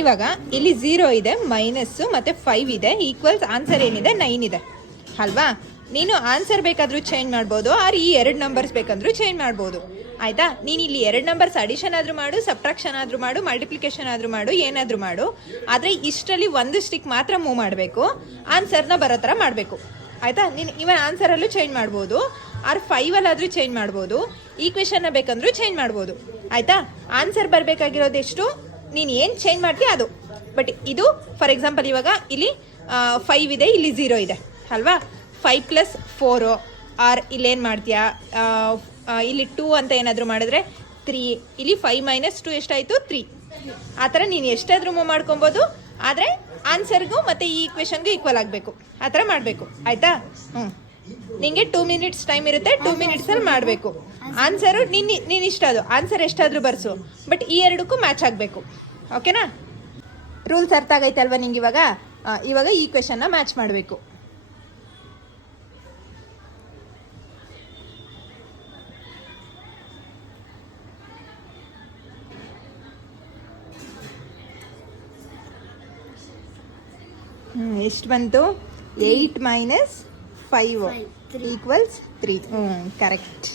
ಇವಾಗ ಇಲ್ಲಿ 0 ಇದೆ, ಮೈನಸ್ಸು ಮತ್ತು 5 ಇದೆ, ಈಕ್ವಲ್ಸ್ ಆನ್ಸರ್ ಏನಿದೆ 9 ಇದೆ ಅಲ್ವಾ. ನೀನು ಆನ್ಸರ್ ಬೇಕಾದರೂ ಚೇಂಜ್ ಮಾಡ್ಬೋದು, ಆರ್ ಈ 2 ನಂಬರ್ಸ್ ಬೇಕಂದ್ರೂ ಚೇಂಜ್ ಮಾಡ್ಬೋದು. ಆಯಿತಾ. ನೀನು ಇಲ್ಲಿ 2 ನಂಬರ್ಸ್ ಅಡಿಷನ್ ಆದರೂ ಮಾಡು, ಸಬ್ಟ್ರಾಕ್ಷನ್ ಆದರೂ ಮಾಡು, ಮಲ್ಟಿಪ್ಲಿಕೇಶನ್ ಆದರೂ ಮಾಡು, ಏನಾದರೂ ಮಾಡು. ಆದರೆ ಇಷ್ಟರಲ್ಲಿ ಒಂದು ಸ್ಟಿಕ್ ಮಾತ್ರ ಮೂವ್ ಮಾಡಬೇಕು, ಆನ್ಸರ್ನ ಬರೋ ಥರ ಮಾಡಬೇಕು. ಆಯಿತಾ. ನೀನು ಇವನ್ ಆನ್ಸರಲ್ಲೂ ಚೇಂಜ್ ಮಾಡ್ಬೋದು, ಆರ್ 5ಅಲ್ಲಾದರೂ ಚೇಂಜ್ ಮಾಡ್ಬೋದು, ಈಕ್ವೇಷನ್ನ ಬೇಕಂದ್ರೂ ಚೇಂಜ್ ಮಾಡ್ಬೋದು. ಆಯಿತಾ. ಆನ್ಸರ್ ಬರಬೇಕಾಗಿರೋದು ಎಷ್ಟು, ನೀನು ಏನು ಚೇಂಜ್ ಮಾಡ್ತೀಯ ಅದು. ಬಟ್ ಇದು ಫಾರ್ ಎಕ್ಸಾಂಪಲ್ ಇವಾಗ ಇಲ್ಲಿ 5 ಇದೆ, ಇಲ್ಲಿ 0 ಇದೆ ಅಲ್ವಾ. 5 + 4 ಆರ್ ಇಲ್ಲೇನು ಮಾಡ್ತೀಯಾ, ಇಲ್ಲಿ 2 ಅಂತ ಏನಾದರೂ ಮಾಡಿದ್ರೆ 3, ಇಲ್ಲಿ 5 - 2 ಎಷ್ಟಾಯಿತು 3. ಆ ಥರ ನೀನು ಎಷ್ಟಾದರೂ ಮೂವ್ ಮಾಡ್ಕೊಬೋದು, ಆದರೆ ಆನ್ಸರ್ಗೂ ಮತ್ತು ಈ ಈಕ್ವೇಷನ್ಗೂ ಈಕ್ವಲ್ ಆಗಬೇಕು, ಆ ಥರ ಮಾಡಬೇಕು. ಆಯಿತಾ. ನಿಂಗೆ 2 ಮಿನಿಟ್ಸ್ ಟೈಮ್ ಇರುತ್ತೆ, 2 ಮಿನಿಟ್ಸಲ್ಲಿ ಮಾಡಬೇಕು. ಆನ್ಸರು ನೀನು ಇಷ್ಟ, ಅದು ಆನ್ಸರ್ ಎಷ್ಟಾದರೂ ಬರ್ಸು, ಬಟ್ ಈ ಎರಡಕ್ಕೂ ಮ್ಯಾಚ್ ಆಗಬೇಕು. ಓಕೆನಾ. ರೂಲ್ಸ್ ಅರ್ಥ ಆಗೈತೆ ಅಲ್ವಾ ನಿಂಗೆ. ಇವಾಗ ಈ ಕ್ವೆಶನ್ನ ಮ್ಯಾಚ್ ಮಾಡಬೇಕು. ಎಷ್ಟು ಬಂತು, 8 - 5 = 3. ಕರೆಕ್ಟ್.